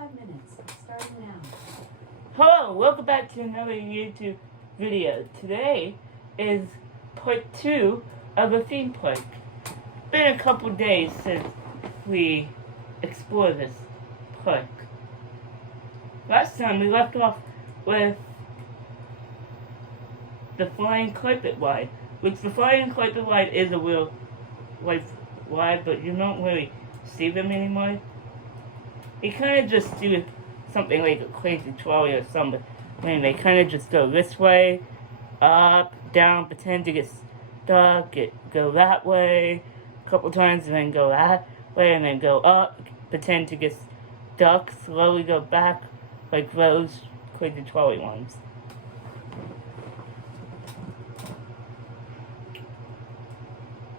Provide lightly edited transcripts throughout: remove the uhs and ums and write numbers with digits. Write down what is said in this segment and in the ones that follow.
5 minutes, starting now. Hello, welcome back to another YouTube video. Today is part 2 of a theme park. Been a couple days since we explored this park. Last time we left off with the Flying Carpet Ride, which the Flying Carpet Ride is a real life ride, but you don't really see them anymore. They kind of just do something like a crazy trolley or something. They kind of just go this way, up, down, pretend to get stuck, go that way a couple times, and then go that way, and then go up, pretend to get stuck, slowly go back, like those crazy trolley ones.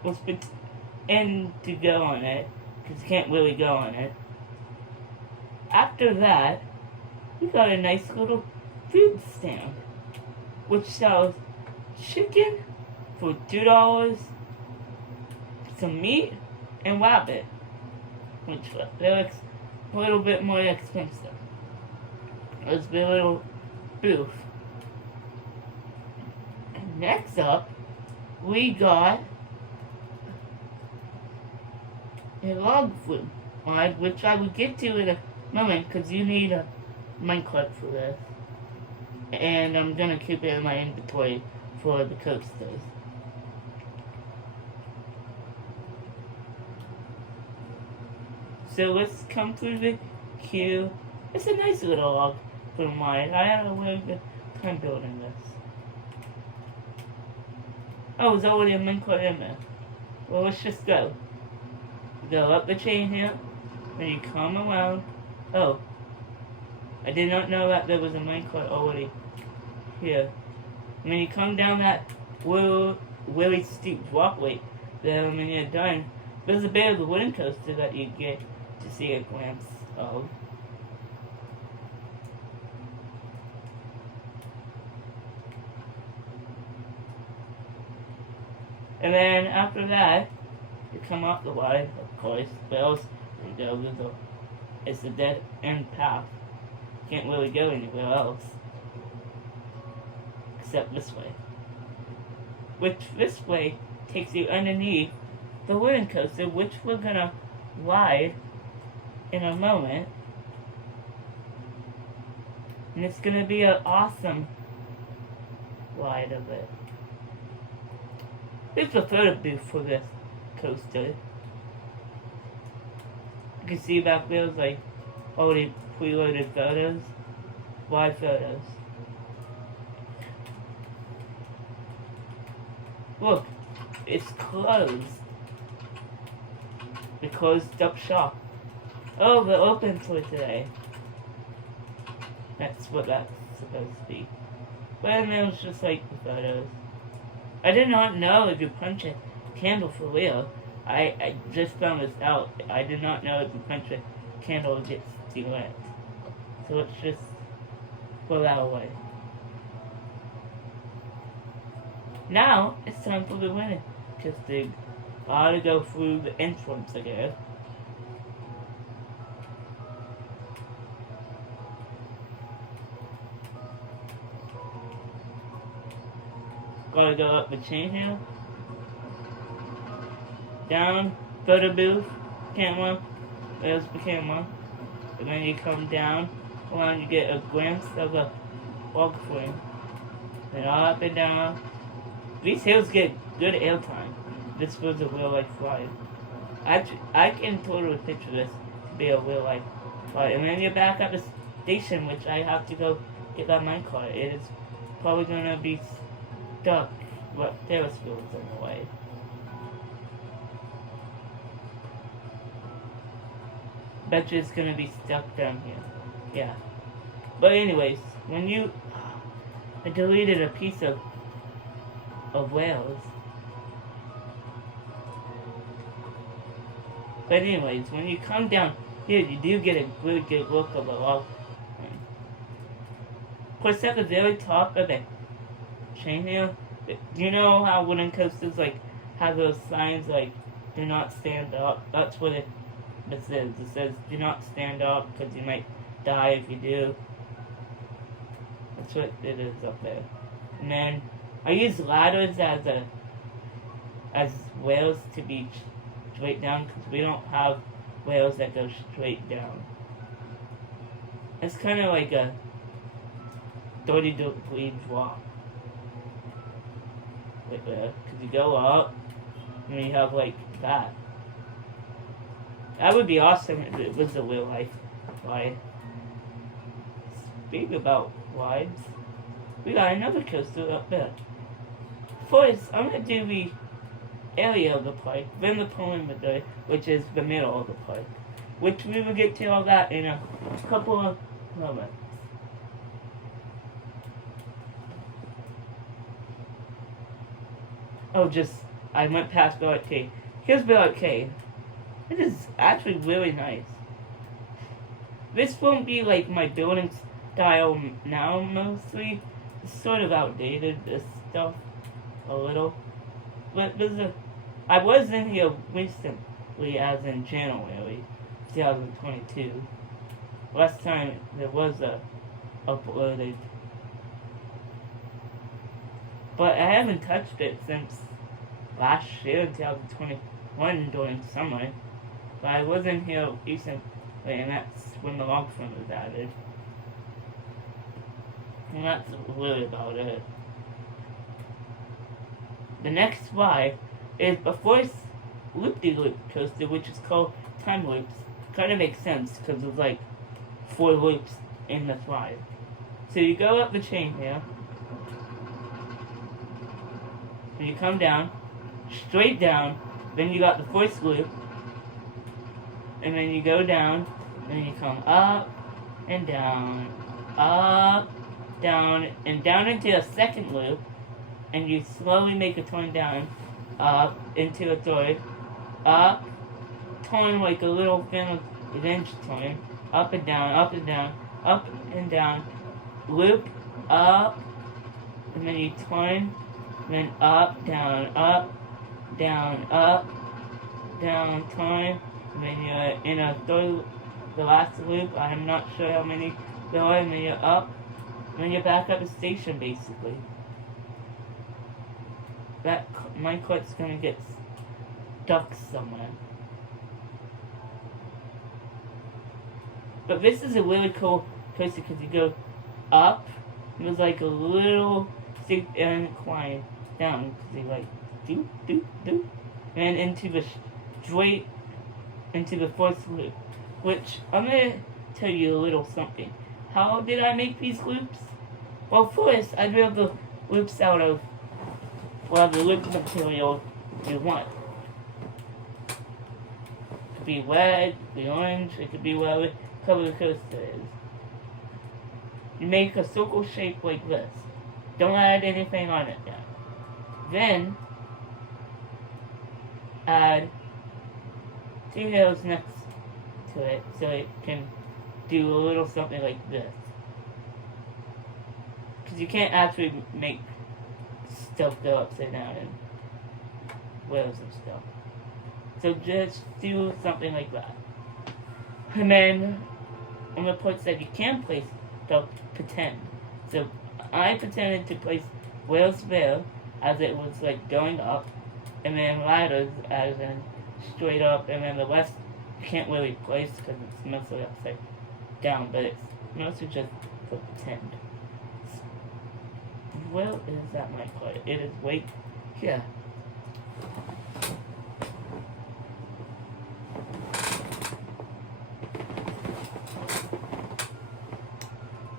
We'll pretend to go on it, because you can't really go on it. After that, we got a nice little food stand, which sells chicken for $2, some meat, and rabbit, which looks a little bit more expensive. There's the little booth. And next up, we got a log flume ride, which I will get to in a moment because you need a minecart for this. And I'm gonna keep it in my inventory for the coasters. So let's come through the queue. It's a nice little log flume ride. I had a really good time building this. Oh, there's already a minecart in there. Well, let's just go. Go up the chain here, and you come around. Oh, I did not know that there was a minecart already here. When you come down that really steep walkway, then when you're done, there's a bit of the wooden coaster that you get to see a glimpse of. And then after that, you come up the ride, of course, bells, and go with the it's a dead end path. Can't really go anywhere else. Except this way. Which this way takes you underneath the wooden coaster, which we're gonna ride in a moment. And it's gonna be an awesome ride of it. There's a photo booth for this coaster. You can see back there's like already preloaded photos, live photos. Look, it's closed. They closed up shop. Oh, they're open for today. That's what that's supposed to be. But then it was just like the photos. I did not know if you punch a candle for real. I just found this out. I did not know if you punch a candle it gets lit. So let's just throw that away. Now it's time for the winner. Because they ought to go through the entrance again. Gotta go up the chain here. Down, photo booth, camera, there's the camera. And then you come down, and you get a glimpse of a log flume. Then up and down. These hills get good airtime. This was a real life ride. I can totally picture this to be a real life ride. And then you're back at the station, which I have to go get that minecart. It is probably gonna be stuck, but Ferris wheel's in the way. Bet you it's gonna be stuck down here. Yeah. But anyways, when I deleted a piece of Wales. But anyways, when you come down here, you do get a really good look of the log. Of course, at the very top of the chain here, do you know how wooden coasters like have those signs like "Do not stand up"? That's what it says. It says "Do not stand up" because you might die if you do. That's what it is up there. And then I use ladders as rails to be straight down because we don't have rails that go straight down. It's kind of like a 30-degree drop. Right there. Because you go up and you have like that. That would be awesome if it was a real life ride. Speaking about rides, we got another coaster up there. First, I'm going to do the area of the park, then the perimeter, which is the middle of the park. Which we will get to all that in a couple of moments. Oh, I went past the arcade. Here's the arcade. It is actually really nice. This won't be like my building style now, mostly. It's sort of outdated, this stuff, a little. But I was in here recently, as in January 2022. Last time there was a uploaded. But I haven't touched it since last year, 2021, during summer. But I was in here recently, and that's when the log front was added. And that's really about it. The next ride is the first loop-de-loop coaster, which is called Time Loops. Kind of makes sense, because there's like 4 loops in this ride. So you go up the chain here, and you come down, straight down, then you got the first loop, and then you go down, and then you come up, and down, and down into a second loop, and you slowly make a turn down, up, into a third, up, turn like a little film revenge turn, up and down, up and down, up and down, loop, up, and then you turn, then up, down, down, turn, and then you're in a third, the last loop, I'm not sure how many there are, and then you're up, and then you're back at the station, basically. That minecart's gonna get stuck somewhere. But this is a really cool place because you go up, and there's like a little steep incline down, because you like do, and into the straight, into the first loop, which I'm gonna tell you a little something. How did I make these loops? Well, first, I built the loops out of, well, the loop material you want. It could be red, it could be orange, it could be whatever color the coaster is. You make a circle shape like this. Don't add anything on it yet. Then, add 2 hills next to it so it can do a little something like this. Because you can't actually make stuff go upside down and wheels and stuff. So just do something like that. And then on the parts that you can place, they'll pretend. So I pretended to place wheels there as it was like going up, and then ladders as in straight up, and then the rest you can't really place because it's mostly upside down, but it's mostly just for pretend. Where is that my card? It is right here.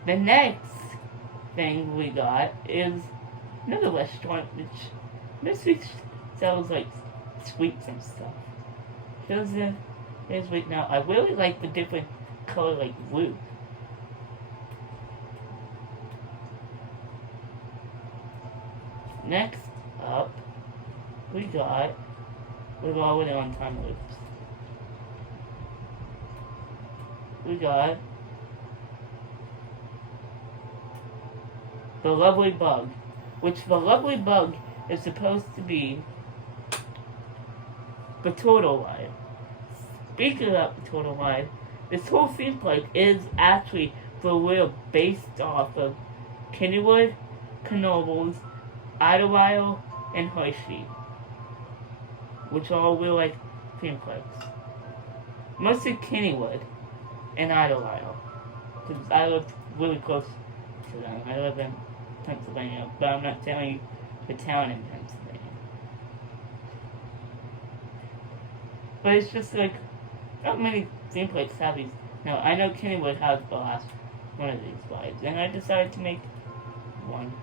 The next thing we got is another restaurant which mostly sells like sweets and stuff. Here's right now. I really like the different color like blue. Next up, we're already on time loops. We got the Lovely Bug, which the Lovely Bug is supposed to be the turtle ride. Speaking of the turtle ride, this whole theme park is actually for real based off of Kennywood, Knoebels, Idlewild, and Hershey, which are all real like theme parks. Mostly Kennywood and Idlewild, because I live really close to them. I live in Pennsylvania, but I'm not telling you the town in Pennsylvania. But it's just like, not many theme parks have these. Now, I know Kennywood has the last one of these rides, and I decided to make one.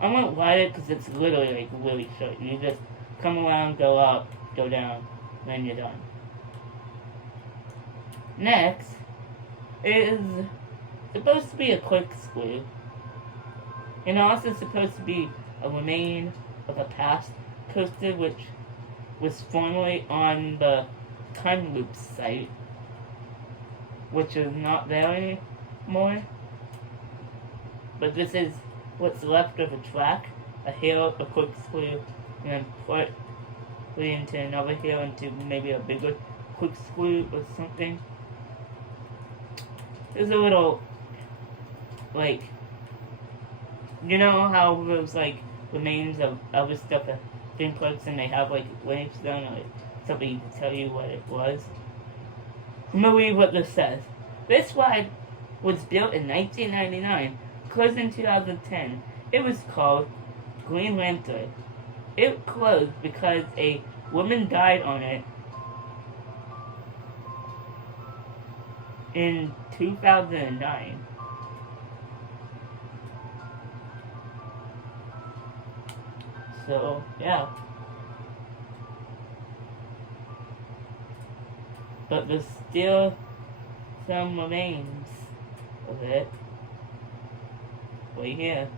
I won't ride it because it's literally like really short. You just come around, go up, go down, then you're done. Next is supposed to be a corkscrew, and also supposed to be a remain of a past coaster which was formerly on the Time Loop site, which is not there anymore. But this is what's left of a track, a hill, a corkscrew, and then partly into another hill, into maybe a bigger corkscrew or something. There's a little, like, you know how there's like remains of other stuff at theme parks and they have like gravestone or like, something to tell you what it was? I'm gonna read what this says. This ride was built in 1999, closed in 2010. It was called Green Lantern. It closed because a woman died on it in 2009. So, yeah. But there's still some remains of it right here.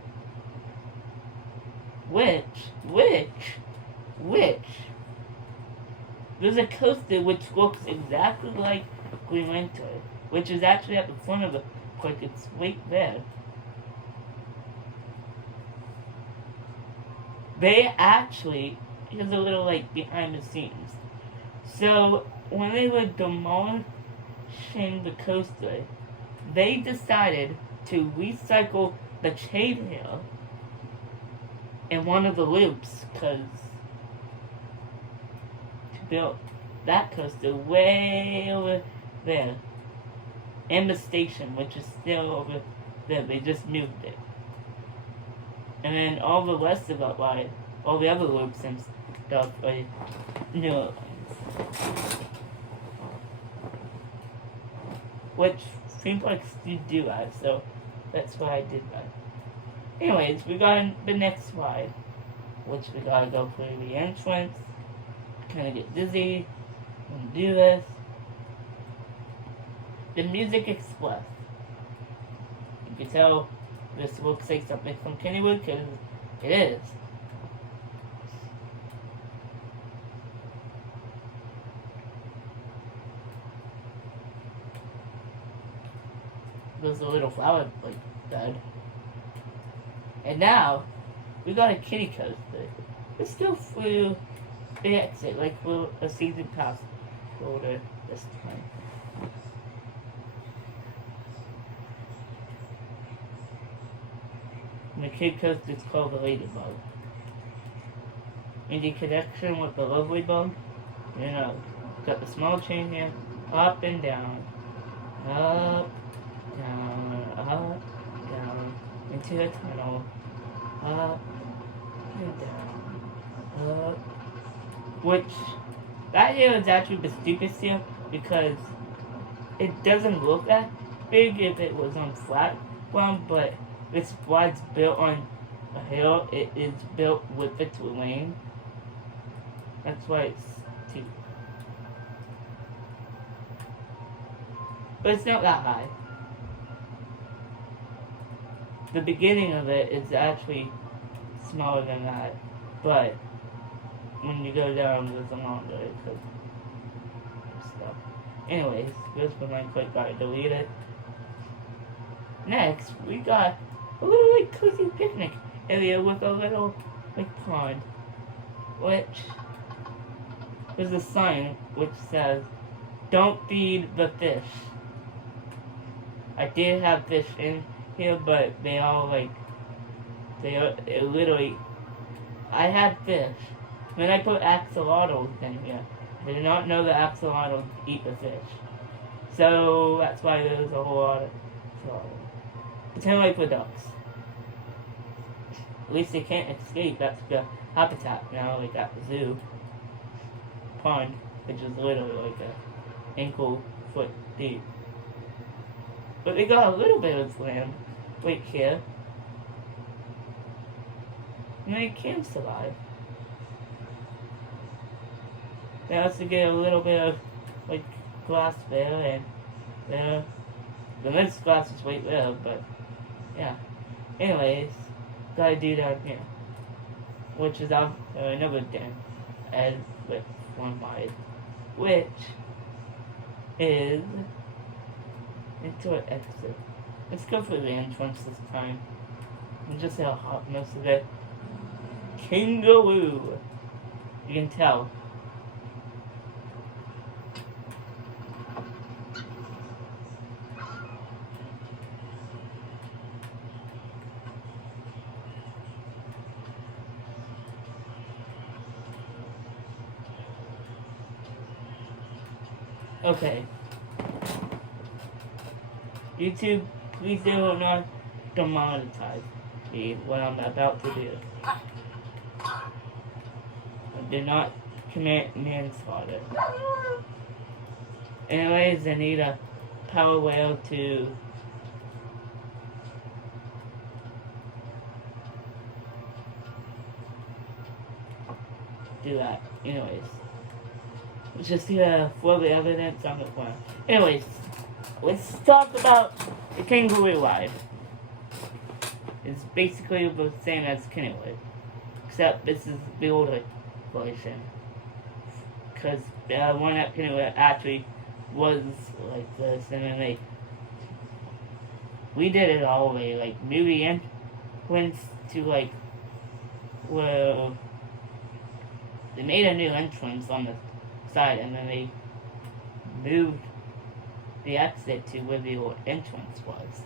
Which? There's a coaster which looks exactly like Green Lantern, which is actually at the front of the park. It's right there. They actually, here's a little like behind the scenes. So when they were demolishing the coaster, they decided to recycle the chain rail in one of the loops, because to build that coaster way over there, and the station, which is still over there. They just moved it. And then all the rest of it, like, all the other loops and stuff are new ones. Which theme parks do that, so that's why I did that. Anyways, we got the next ride, which we gotta go through the entrance, kinda get dizzy, and do this. The Music Express. You can tell this looks like something from Kennywood, because it is. There's a little flower like bed. And now we got a kiddie coaster. It's still through the exit, like for a season pass holder this time. And the kid coaster is called the Ladybug. In the connection with the lovely bug, you know, got the small chain here, up and down, up, down, into the tunnel, up and down, up. Which, that here is actually the stupidest here, because it doesn't look that big if it was on flat ground, but this ride's built on a hill. It is built with the terrain. That's why it's steep. But it's not that high. The beginning of it is actually smaller than that, but when you go down, there's a longer stuff. Anyways, this was my quick guide. Delete it. Next, we got a little like cozy picnic area with a little like pond, which there's a sign which says don't feed the fish. I did have fish in here, but they all like, it literally, I had fish. Then I put axolotls in here. I did not know that axolotls eat the fish. So that's why there's a whole lot of axolotls. Pretend like for ducks. At least they can't escape. That's the habitat now, like at the zoo. Pond, which is literally like a ankle foot deep. But they got a little bit of land right here. And they can survive. They also get a little bit of like glass there and there. The next glass is right there, but yeah. Anyways, gotta do down here. Which is out another den as with one wide. Which is into an exit. Let's go for the entrance this time. And just how hot most of it. Kangaroo! You can tell. Okay. YouTube, please do not demonetize me what I'm about to do. I did not commit manslaughter. Anyways, I need a power whale to do that. Anyways. Let's just see for the evidence on the plan. Anyways, let's talk about the Kangaroo Ride. It's basically the same as Kennywood, except this is the older version. Because one at Kennywood actually was like this, and then we did it all the way, like movie entrance to like, well, they made a new entrance on the side, and then they moved the exit to where the old entrance was.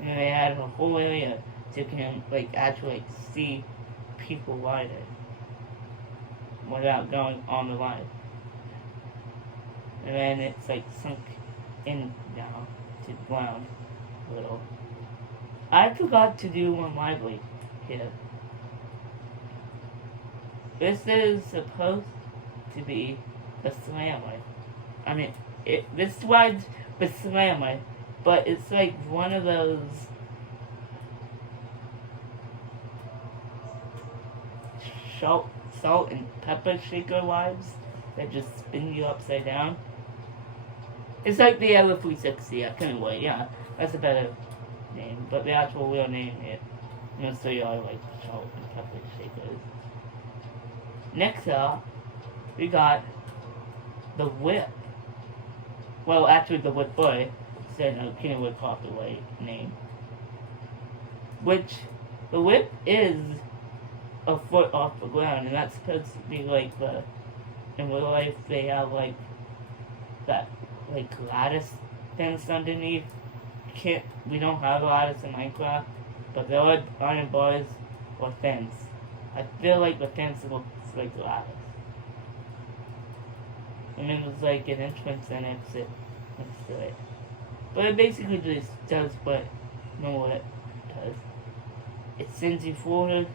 And they had a whole area so you can like actually like see people ride it without going on the line. And then it's like sunk in now to the ground a little. I forgot to do one lively here. This is supposed to be the slammer. I mean, this ride's the slammer, but it's like one of those salt and pepper shaker rides that just spin you upside down. It's like the Ever 360 at Kennywood, yeah, that's a better name, but the actual real name is, most of y'all like salt and pepper shakers. Next up, we got the whip. Well, actually, the whip boy said no, Kennywood copyright name. Which, the whip is a foot off the ground, and that's supposed to be like the, in real life, they have like that, like lattice fence underneath. We don't have a lattice in Minecraft, but there are iron bars or fence. I feel like the fence looks like lattice. And then there's like an entrance and exit next to it. But it basically just does what normal it does. It sends you forward,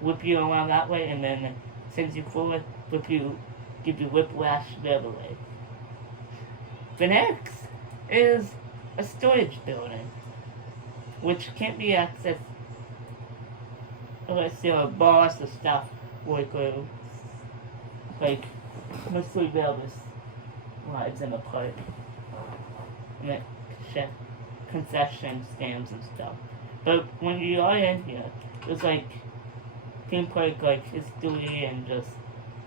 whip you around that way, and then sends you forward, give you whiplash the other way. The next is a storage building, which can't be accessed unless you're a boss or stuff like mostly builders rides in the park. And it concession stands and stuff. But when you are in here, there's like theme park like history and just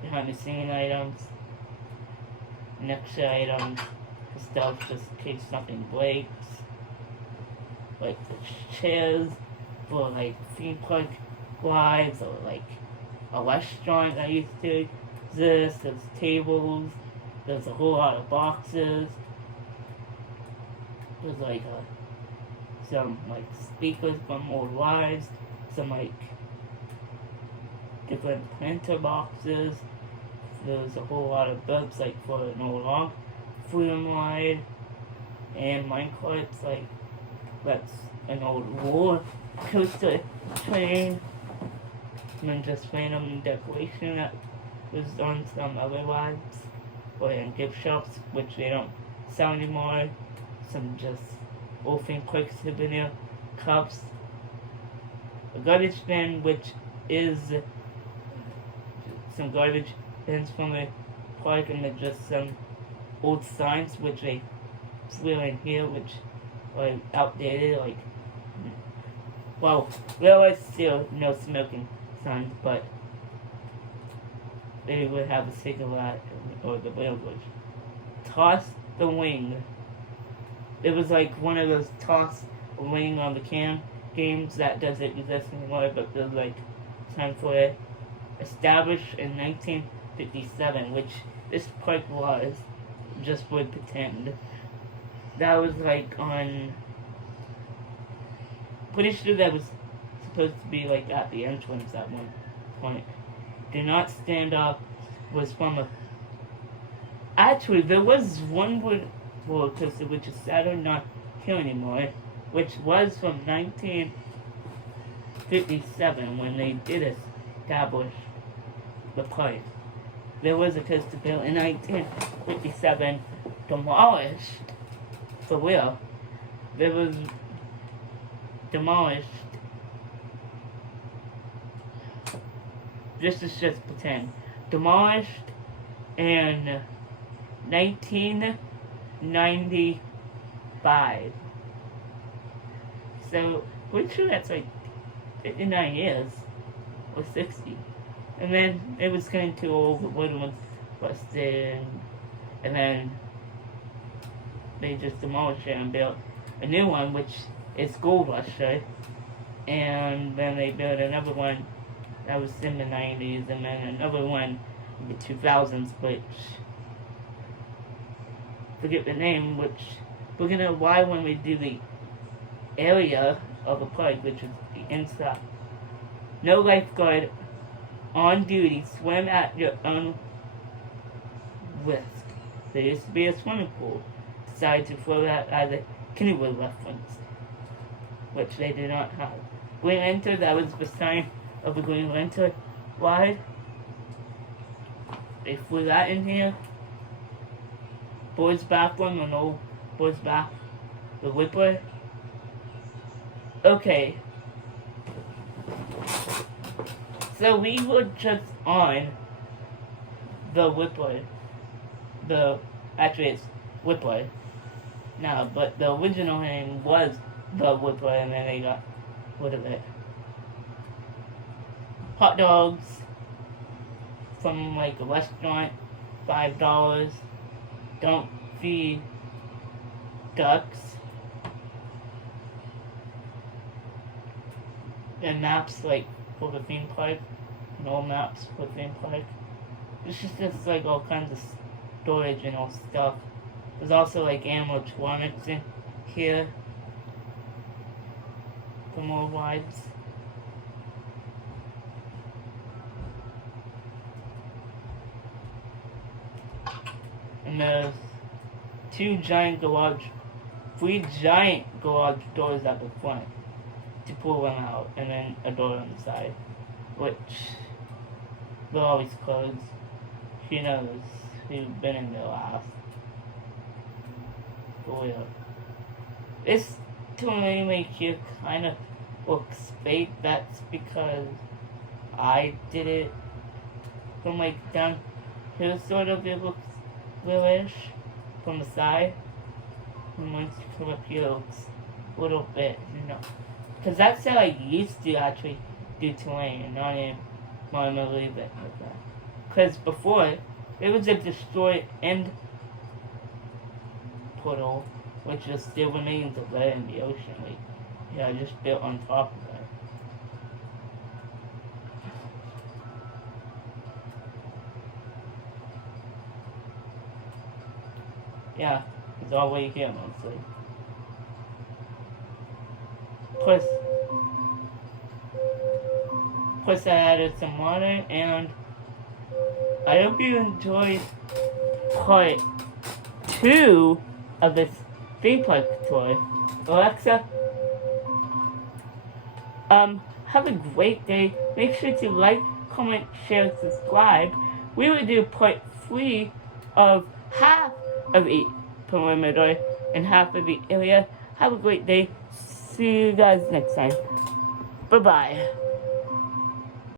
behind the scene items, extra items, stuff just in case something breaks. Like the chairs for like theme park rides, or like a restaurant that used to exist. There's tables, There's a whole lot of boxes. There's like some like speakers from old rides, some like different printer boxes. There's a whole lot of books like for an old long Freedom ride, and minecarts like that's an old roller coaster train, and then just random decoration that was on some other rides or in gift shops, which they don't sell anymore. Some just old thing quick souvenir cups, a garbage bin, which is some garbage bins from the park, and then just some old signs which they threw in here, which are outdated. Like, well, there was still no smoking signs, but they would have a cigarette or the language. Toss the wing. It was like one of those toss a wing on the can games that doesn't exist anymore, but there's like time for it. Established in 1957, which this park was, just would pretend. That was like on, pretty sure that was supposed to be like at the entrance at one point. Do Not Stand Up was from a, actually there was one roller coaster which is sadly not here anymore, which was from 1957 when they did establish the park. There was a coaster built in 1957, demolished, for real. There was demolished. This is just pretend. Demolished in 1995. So, pretty sure that's like 59 years, or 60. And then it was getting too old, the wood was busted, and then they just demolished it and built a new one, which is Gold Rusher. And then they built another one that was in the 90s, and then another one in the 2000s, which, forget the name, which we're gonna why when we do the area of the park, which is the inside. No lifeguard on duty, swim at your own risk. There used to be a swimming pool. Decided to throw that as a Kennywood reference, which they did not have. Green Lantern, that was the sign of the Green Lantern ride. They threw that in here. Boys' bathroom, an old boys' bath, the Whipper. Okay. So we were just on the Whipper. Actually it's Whipper now, but the original name was the Whipper, and then they got rid of it. Hot dogs from like a restaurant, $5. Don't feed ducks. And maps like for the theme park. No maps for the theme park. It's just like all kinds of storage and all stuff. There's also like animatronics in here for more rides. And there's three giant garage doors at the front to pull them out, and then a door on the side, which they're always closed. Who knows who's been in there last? For real. This totally here kind of looks fake. That's because I did it from like down here, sort of. It looks realish from the side. And once you come up here, it looks a little bit, because that's how I used to actually do terrain, and not even want to leave it like that. Because before, it was a destroyed end portal, which just still remains of that in the ocean. Like, yeah, just built on top of that. Yeah, it's all what you get mostly. Plus I added some water, and I hope you enjoyed part 2 of this theme park tour. Alexa, have a great day. Make sure to like, comment, share, subscribe. We will do part 3 of half of the perimeter and half of the area. Have a great day. See you guys next time. Bye-bye.